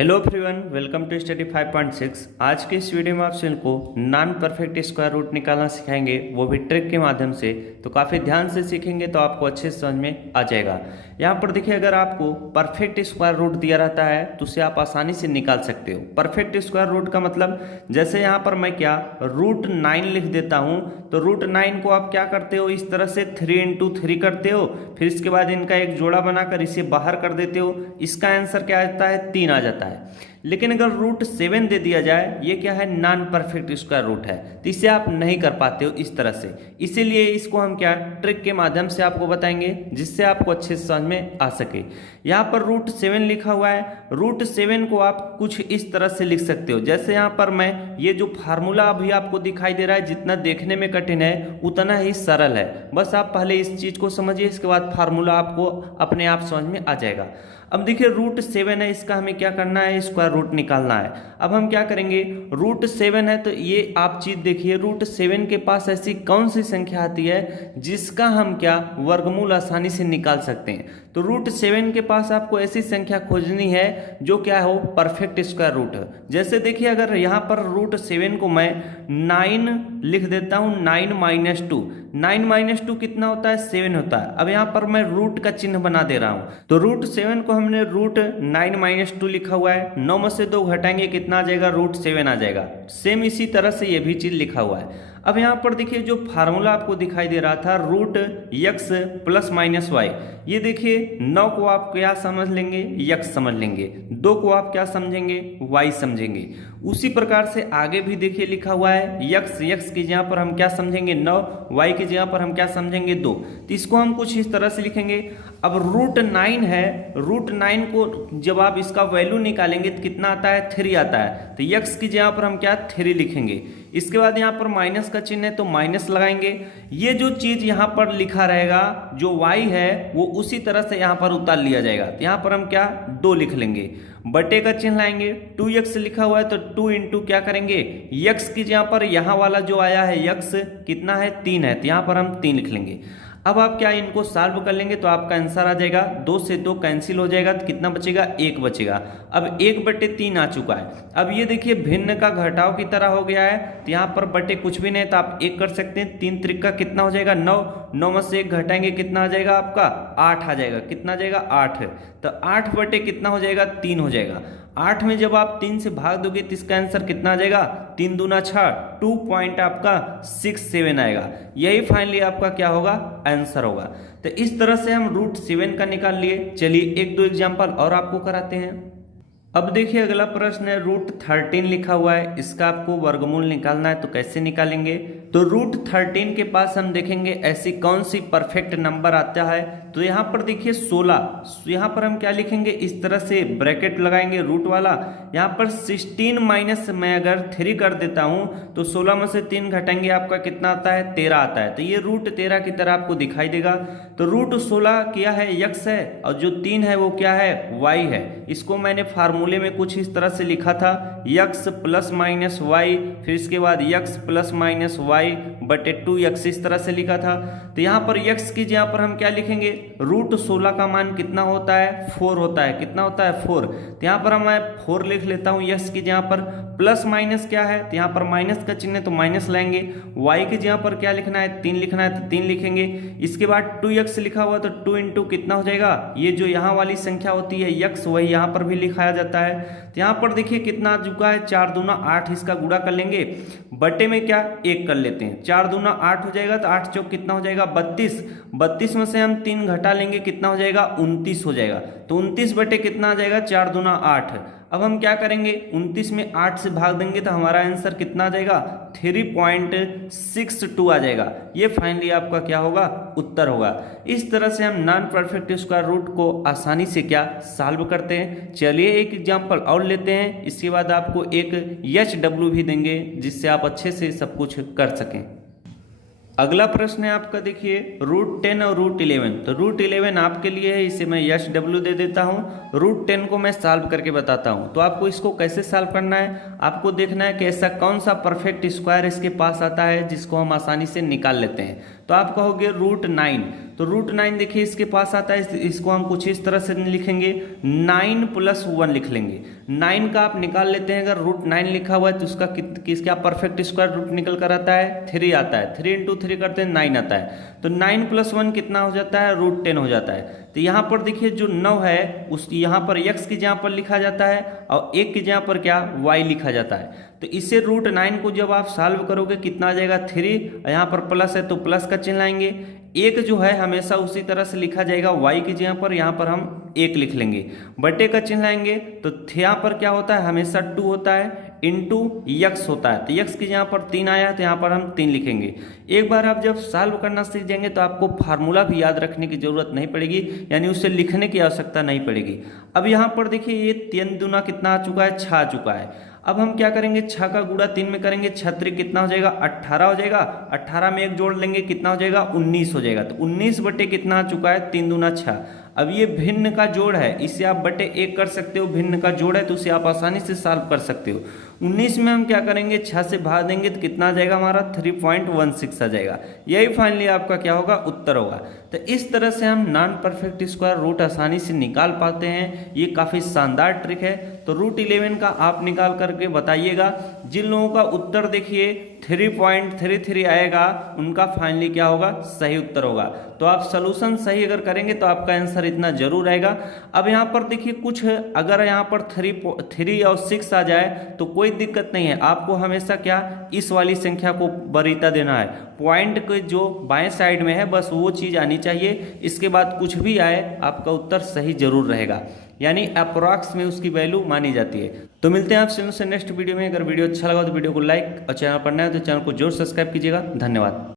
Hello everyone, welcome to study 5.6। आज के इस वीडियो में आप सभी को नॉन परफेक्ट स्क्वायर रूट निकालना सिखाएंगे, वो भी ट्रिक के माध्यम से। तो काफ़ी ध्यान से सीखेंगे तो आपको अच्छे से समझ में आ जाएगा। यहाँ पर देखिए, अगर आपको परफेक्ट स्क्वायर रूट दिया रहता है तो उसे आप आसानी से निकाल सकते हो। परफेक्ट स्क्वायर रूट का मतलब, जैसे यहाँ पर मैं क्या √9 लिख देता हूँ, तो √9 को आप क्या करते हो, इस तरह से 3 × 3 करते हो, फिर इसके बाद इनका एक जोड़ा बनाकर इसे बाहर कर देते हो। इसका आंसर क्या आता है, 3 आ जाता है। लेकिन अगर √7 दे दिया जाए, ये क्या है, नॉन परफेक्ट स्क्वायर रूट है, तो इसे आप नहीं कर पाते हो इस तरह से। इसीलिए इसको हम क्या ट्रिक के माध्यम से आपको बताएंगे, जिससे आपको अच्छे से समझ में आ सके। यहाँ पर √7 लिखा हुआ है, √7 को आप कुछ इस तरह से लिख सकते हो। जैसे यहाँ पर मैं ये जो फार्मूला अभी आपको दिखाई दे रहा है, जितना देखने में कठिन है उतना ही सरल है। बस आप पहले इस चीज को समझिए, इसके बाद फार्मूला आपको अपने आप समझ में आ जाएगा। अब देखिए, √7 है, इसका हमें क्या करना है, स्क्वायर रूट निकालना है। अब हम क्या करेंगे, √7 है तो ये आप चीज देखिए, √7 के पास ऐसी कौन सी संख्या आती है जिसका हम क्या वर्गमूल आसानी से निकाल सकते हैं। तो √7 के पास आपको ऐसी संख्या खोजनी है जो क्या हो, परफेक्ट स्क्वायर रूट है। जैसे देखिए, अगर यहाँ पर √7 को मैं 9 लिख देता हूँ, 9 - 2 कितना होता है, 7 होता है। अब यहाँ पर मैं रूट का चिन्ह बना दे रहा हूँ, तो √7 को हमने √9 - 2 लिखा हुआ है। 9 में से 2 घटाएंगे, कितना आ जाएगा, √7 आ जाएगा। सेम इसी तरह से ये भी चीज लिखा हुआ है। अब यहाँ पर देखिए, जो फार्मूला आपको दिखाई दे रहा था, √x + -y, ये देखिए 9 को आप क्या समझ लेंगे, x समझ लेंगे, 2 को आप क्या समझेंगे, y समझेंगे। उसी प्रकार से आगे भी देखिए लिखा हुआ है, x की जगह पर हम क्या समझेंगे, 9, y की जगह पर हम क्या समझेंगे, 2। तो इसको हम कुछ इस तरह से लिखेंगे। अब √9 है, √9 को जब आप इसका वैल्यू निकालेंगे तो कितना आता है, 3 आता है। तो x की जगह पर हम क्या 3 लिखेंगे। इसके बाद यहाँ पर माइनस का चिन्ह है तो माइनस लगाएंगे। ये जो चीज यहाँ पर लिखा रहेगा, जो y है, वो उसी तरह से यहाँ पर उतार लिया जाएगा। तो यहाँ पर हम क्या 2 लिख लेंगे, बटे का चिन्ह लाएंगे। 2x लिखा हुआ है तो 2 × क्या करेंगे, x की जगह पर यहाँ वाला जो आया है x कितना है, 3 है, तो यहाँ पर हम 3 लिख लेंगे। अब आप क्या इनको सॉल्व कर लेंगे तो आपका आंसर आ जाएगा, 2 से 2 कैंसिल हो जाएगा, तो कितना बचेगा, 1 बचेगा। अब 1/3 आ चुका है। अब ये देखिए भिन्न का घटाव की तरह हो गया है, तो यहाँ पर बटे कुछ भी नहीं, तो आप 1 कर सकते हैं। 3 × का कितना हो जाएगा, 9। 9 में से 1 घटाएंगे, कितना आ जाएगा आपका, 8 आ जाएगा। कितना आ जाएगा, 8। तो 8 बटे कितना हो जाएगा, 3 हो जाएगा। 8 में जब आप 3 से भाग दोगे तो इसका आंसर कितना आ जाएगा, 3 दूना 6, 2.67 आएगा। यही फाइनली आपका क्या होगा, आंसर होगा। तो इस तरह से हम √7 का निकाल लिए। चलिए 1-2 एग्जांपल और आपको कराते हैं। अब देखिए, अगला प्रश्न है, √13 लिखा हुआ है, इसका आपको वर्गमूल निकालना है। तो कैसे निकालेंगे, तो √13 के पास हम देखेंगे ऐसी कौन सी परफेक्ट नंबर आता है। तो यहाँ पर देखिए 16, यहाँ पर हम क्या लिखेंगे, इस तरह से ब्रैकेट लगाएंगे रूट वाला। यहाँ पर 16 माइनस मैं अगर 3 कर देता हूँ तो 16 में से 3 घटाएंगे, आपका कितना आता है, 13 आता है। तो ये √13 की तरह आपको दिखाई देगा। तो √16 क्या है, x है, और जो 3 है वो क्या है, y है। इसको मैंने फार्मूले में कुछ इस तरह से लिखा था, x ± y, फिर इसके बाद x ± y बटे 2x, इस तरह से लिखा था। तो यहाँ पर x की जगह पर हम क्या लिखेंगे, √16 का मान कितना होता है, 4 होता है। कितना होता है, 4। तो यहाँ पर मैं 4 लिख लेता हूँ x की जगह पर। प्लस माइनस क्या है, तो यहाँ पर माइनस का चिन्ह है तो माइनस लाएंगे। y की जगह पर क्या लिखना है, 3 लिखना है तो 3 लिखेंगे। इसके बाद 2x लिखा हुआ तो 2 × कितना हो जाएगा, ये जो यहाँ वाली संख्या होती है x, वही यहाँ पर भी लिखाया जाता है। तो यहाँ पर देखिए कितना आ चुका है, 4 दूना 8, इसका गुणा कर लेंगे, बटे में क्या 1 कर लेते हैं। 4 दूना 8 हो जाएगा, तो 8 चौक कितना हो जाएगा, 32। 32 में से हम 3 घटा लेंगे, कितना हो जाएगा, 29 हो जाएगा। तो 29 बटे कितना आ जाएगा, 4 दूना 8। अब हम क्या करेंगे, 29 में 8 से भाग देंगे तो हमारा आंसर कितना आ जाएगा, 3.62 आ जाएगा। ये फाइनली आपका क्या होगा, उत्तर होगा। इस तरह से हम नॉन परफेक्ट स्क्वायर रूट को आसानी से क्या सॉल्व करते हैं। चलिए एक एग्जांपल और लेते हैं, इसके बाद आपको एक HW भी देंगे, जिससे आप अच्छे से सब कुछ कर सकें। अगला प्रश्न है आपका, देखिए √10 और √11। तो √11 आपके लिए है, इसे मैं HW दे देता हूँ। √10 को मैं सॉल्व करके बताता हूँ। तो आपको इसको कैसे सॉल्व करना है, आपको देखना है कि ऐसा कौन सा परफेक्ट स्क्वायर इसके पास आता है जिसको हम आसानी से निकाल लेते हैं। तो आप कहोगे √9, तो √9 देखिए इसके पास आता है, इसको हम कुछ इस तरह से लिखेंगे, 9 + 1 लिख लेंगे। 9 का आप निकाल लेते हैं, अगर √9 लिखा हुआ है तो उसका क्या परफेक्ट स्क्वायर रूट निकल कर आता है, 3 आता है। 3 × 3 करते हैं 9 आता है। तो 9 + 1 कितना हो जाता है, √10 हो जाता है। तो यहाँ पर देखिए जो 9 है उस यहाँ पर x की जगह पर लिखा जाता है और 1 की जगह पर क्या y लिखा जाता है। तो इसे √9 को जब आप सॉल्व करोगे कितना आ जाएगा, 3, यहाँ पर प्लस है तो प्लस का चिन्ह लाएंगे। 1 जो है हमेशा उसी तरह से लिखा जाएगा, y की जगह पर यहाँ पर हम 1 लिख लेंगे, बटे का चिन्ह लाएंगे। तो यहाँ पर क्या होता है, हमेशा 2 होता है इंटू x होता है। तो x की यहाँ पर 3 आया तो यहाँ पर हम 3 लिखेंगे। एक बार आप जब सॉल्व करना सीख जाएंगे तो आपको फार्मूला भी याद रखने की जरूरत नहीं पड़ेगी, यानी उसे लिखने की आवश्यकता नहीं पड़ेगी। अब यहाँ पर देखिए ये 3 दूना कितना आ चुका है, 6 आ चुका है। अब हम क्या करेंगे, 6 का गुणा 3 में करेंगे, 6 कितना हो जाएगा, 18 हो जाएगा। 18 में 1 जोड़ लेंगे कितना हो जाएगा, 19 हो जाएगा। तो 19 बटे कितना आ चुका है, 3 दूना 6। अब ये भिन्न का जोड़ है, इसे आप बटे 1 कर सकते हो, भिन्न का जोड़ है तो उसे आप आसानी से सॉल्व कर सकते हो। 19 में हम क्या करेंगे, 6 से भाग देंगे तो कितना आ जाएगा हमारा, 3.16 आ जाएगा। यही फाइनली आपका क्या होगा, उत्तर होगा। तो इस तरह से हम नॉन परफेक्ट स्क्वायर रूट आसानी से निकाल पाते हैं। ये काफ़ी शानदार ट्रिक है। तो √11 का आप निकाल करके बताइएगा। जिन लोगों का उत्तर देखिए 3.33 आएगा उनका फाइनली क्या होगा, सही उत्तर होगा। तो आप सॉल्यूशन सही अगर करेंगे तो आपका आंसर इतना जरूर आएगा। अब यहाँ पर देखिए कुछ अगर यहाँ पर 3 और 6 आ जाए तो कोई दिक्कत नहीं है, आपको हमेशा क्या इस वाली संख्या को वरीयता देना है। पॉइंट के जो बाएं साइड में है बस वो चीज़ आनी चाहिए, इसके बाद कुछ भी आए आपका उत्तर सही जरूर रहेगा, यानी अप्रॉक्स में उसकी वैल्यू मानी जाती है। तो मिलते हैं आपसे नेक्स्ट वीडियो में। अगर वीडियो अच्छा लगा तो वीडियो को लाइक और चैनल पर नया हो तो चैनल को जरूर सब्सक्राइब कीजिएगा। धन्यवाद।